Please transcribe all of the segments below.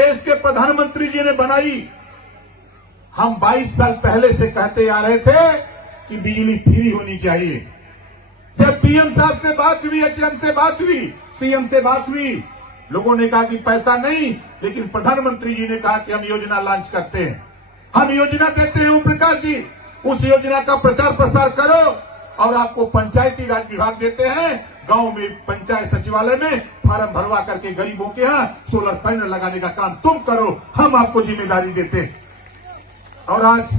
देश के प्रधानमंत्री जी ने बनाई। हम 22 साल पहले से कहते आ रहे थे कि बिजली फ्री होनी चाहिए। जब पीएम साहब से बात हुई, एचएम से बात हुई, सीएम से बात हुई, लोगों ने कहा कि पैसा नहीं, लेकिन प्रधानमंत्री जी ने कहा कि हम योजना लॉन्च करते हैं, हम योजना देते हैं। ओम प्रकाश जी, उस योजना का प्रचार प्रसार करो और आपको पंचायती राज विभाग देते हैं। गांव में पंचायत सचिवालय में फार्म भरवा करके गरीबों के यहाँ सोलर पैनल लगाने का काम तुम करो, हम आपको जिम्मेदारी देते हैं। और आज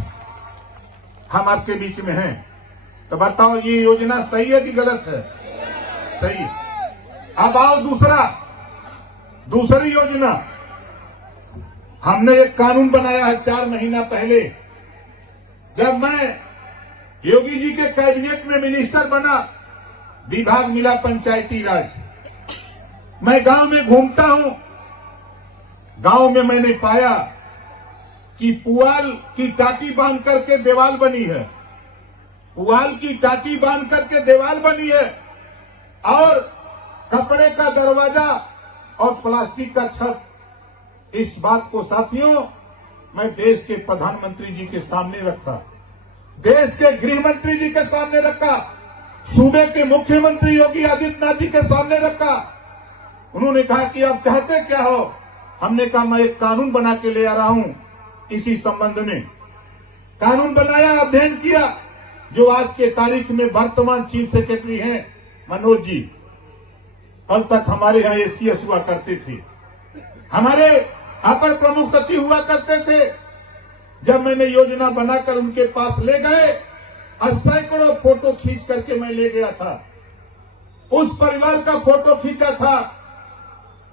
हम आपके बीच में हैं, तो बताओ ये योजना सही है कि गलत है? सही। अब आओ दूसरी योजना। हमने एक कानून बनाया है 4 महीना पहले, जब मैं योगी जी के कैबिनेट में मिनिस्टर बना, विभाग मिला पंचायती राज। मैं गांव में घूमता हूं, गांव में मैंने पाया कि पुआल की टाटी बांध करके दीवार बनी है, पुआल की टाटी बांध करके दीवार बनी है, और कपड़े का दरवाजा और प्लास्टिक का छत। इस बात को साथियों मैं देश के प्रधानमंत्री जी के सामने रखा, देश के गृह मंत्री जी के सामने रखा, सूबे के मुख्यमंत्री योगी आदित्यनाथ जी के सामने रखा। उन्होंने कहा कि आप चाहते क्या हो? हमने कहा मैं एक कानून बना के ले आ रहा हूं। इसी संबंध में कानून बनाया, अध्ययन किया। जो आज के तारीख में वर्तमान चीफ सेक्रेटरी हैं मनोज जी, कल तक हमारे यहाँ एसीएस हुआ करते थे, हमारे अपर प्रमुख सचिव हुआ करते थे। जब मैंने योजना बनाकर उनके पास ले गए, सैकड़ों फोटो खींच करके मैं ले गया था। उस परिवार का फोटो खींचा था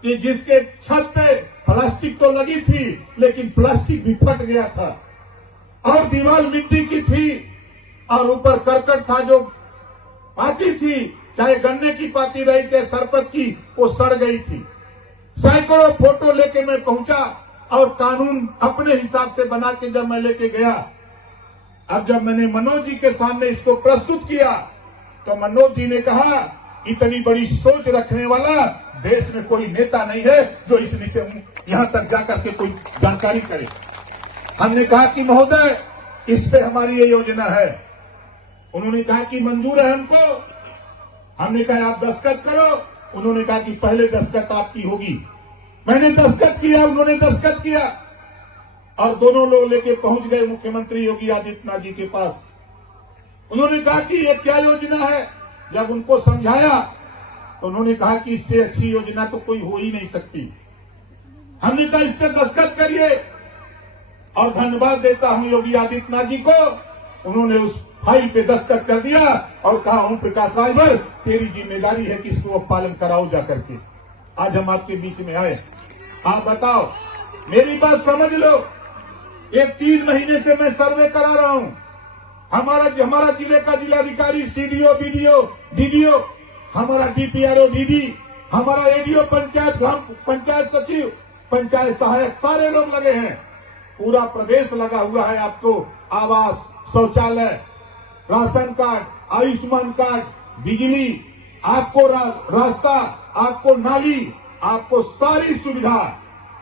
कि जिसके छत पे प्लास्टिक तो लगी थी, लेकिन प्लास्टिक भी फट गया था, और दीवार मिट्टी की थी, और ऊपर करकट था। जो पाती थी, चाहे गन्ने की पाती रही, चाहे सरपत की, वो सड़ गई थी। सैकड़ों फोटो लेके मैं पहुंचा और कानून अपने हिसाब से बना के जब मैं लेके गया, अब जब मैंने मनोज जी के सामने इसको प्रस्तुत किया, तो मनोज जी ने कहा इतनी बड़ी सोच रखने वाला देश में कोई नेता नहीं है जो इस नीचे यहां तक जाकर के कोई जानकारी करे। हमने कहा कि महोदय इस पे हमारी ये योजना है। उन्होंने कहा कि मंजूर है हमको। हमने कहा आप दस्तखत करो। उन्होंने कहा कि पहले दस्तखत आपकी होगी। मैंने दस्तखत किया, उन्होंने दस्तखत किया, और दोनों लोग लेके पहुंच गए मुख्यमंत्री योगी आदित्यनाथ जी के पास। उन्होंने कहा कि ये क्या योजना है? जब उनको समझाया तो उन्होंने कहा कि इससे अच्छी योजना तो कोई हो ही नहीं सकती। हमने कहा इस पर दस्तखत करिए, और धन्यवाद देता हूं योगी आदित्यनाथ जी को। उन्होंने उस फाइल पे दस्तखत कर दिया और कहा ओम प्रकाश राजभर तेरी जिम्मेदारी है कि इसको पालन कराओ जाकर के। आज हम आपके बीच में आए। आप बताओ, मेरी बात समझ लो। ये 3 महीने से मैं सर्वे करा रहा हूं। हमारा जिले का जिलाधिकारी, सीडीओ, बीडीओ, डीडीओ, हमारा डीपीआरओ, डीडी, हमारा एडीओ, पंचायत, ग्राम पंचायत सचिव, पंचायत सहायक, सारे लोग लगे हैं। पूरा प्रदेश लगा हुआ है आपको आवास, शौचालय, राशन कार्ड, आयुष्मान कार्ड, बिजली, आपको रास्ता, आपको नाली, आपको सारी सुविधा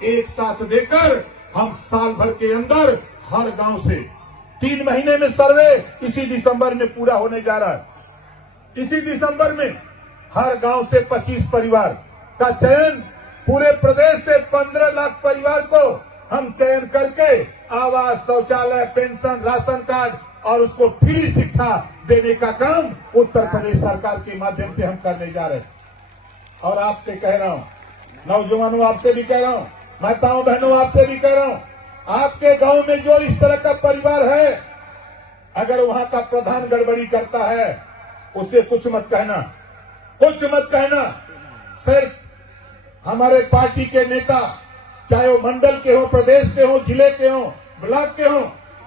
एक साथ देकर हम साल भर के अंदर हर गांव से 3 महीने में सर्वे इसी दिसंबर में पूरा होने जा रहा है। इसी दिसंबर में हर गांव से 25 परिवार का चयन, पूरे प्रदेश से 15 लाख परिवार को हम चयन करके आवास, शौचालय, पेंशन, राशन कार्ड और उसको फ्री शिक्षा देने का काम उत्तर प्रदेश सरकार के माध्यम से हम करने जा रहे हैं। और आपसे कह रहा हूं, नौजवानों आपसे भी कह रहा हूं, माताओं बहनों आपसे भी कह रहा हूं, आपके गांव में जो इस तरह का परिवार है, अगर वहां का प्रधान गड़बड़ी करता है, उससे कुछ मत कहना, कुछ मत कहना। सिर्फ हमारे पार्टी के नेता, चाहे वो मंडल के हो, प्रदेश के हो, जिले के हो, ब्लॉक के हो,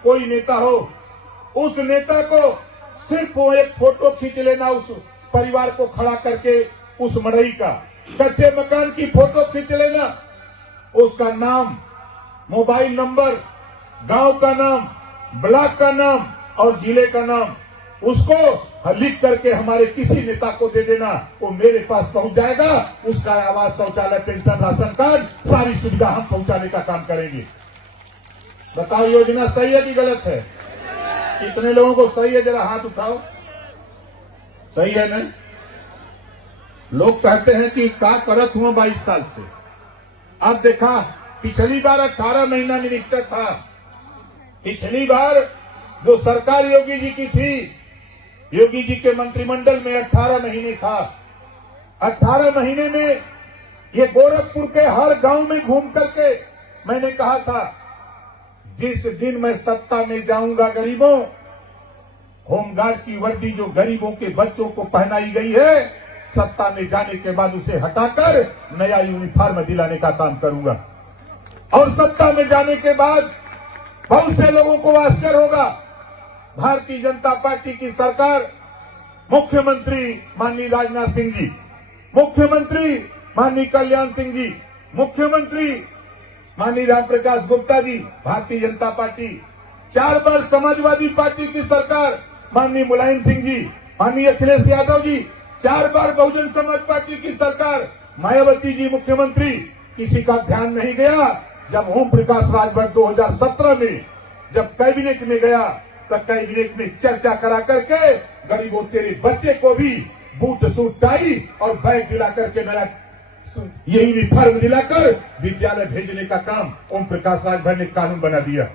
कोई नेता हो, उस नेता को सिर्फ वो एक फोटो खींच लेना, उस परिवार को खड़ा करके, उस मड़ई का कच्चे मकान की फोटो खींच लेना, उसका नाम, मोबाइल नंबर, गांव का नाम, ब्लॉक का नाम और जिले का नाम, उसको लिख करके हमारे किसी नेता को दे देना, वो मेरे पास पहुंच जाएगा। उसका आवास, शौचालय, पेंशन, राशन कार्ड, सारी सुविधा हम पहुंचाने का काम करेंगे। बताओ योजना सही है कि गलत है? कितने लोगों को सही है, जरा हाथ उठाओ। सही है ना? लोग कहते हैं कि क्या करत हुआ 22 साल से। अब देखा, पिछली बार 18 महीना मिनिस्टर था। पिछली बार जो सरकार योगी जी की थी, योगी जी के मंत्रिमंडल में 18 महीने था। 18 महीने में ये गोरखपुर के हर गांव में घूम करके मैंने कहा था, जिस दिन मैं सत्ता में जाऊंगा, गरीबों, होमगार्ड की वर्दी जो गरीबों के बच्चों को पहनाई गई है, सत्ता में जाने के बाद उसे हटाकर नया यूनिफॉर्म दिलाने का काम करूंगा। और सत्ता में जाने के बाद बहुत से लोगों को आश्चर्य होगा, भारतीय जनता पार्टी की सरकार, मुख्यमंत्री माननीय राजनाथ सिंह जी, मुख्यमंत्री माननीय कल्याण सिंह जी, मुख्यमंत्री माननीय रामप्रकाश गुप्ता जी, भारतीय जनता पार्टी, 4 बार समाजवादी पार्टी की सरकार, माननीय मुलायम सिंह जी, माननीय अखिलेश यादव जी, 4 बार बहुजन समाज पार्टी की सरकार, मायावती जी मुख्यमंत्री, किसी का ध्यान नहीं गया। जब ओम प्रकाश राजभर 2017 में जब कैबिनेट में गया, तब कैबिनेट में चर्चा करा करके गरीबों तेरे बच्चे को भी बूट सूट टाई और बैग दिला करके नया ये यूनिफॉर्म दिलाकर विद्यालय भेजने का काम ओम प्रकाश राजभर ने कानून बना दिया।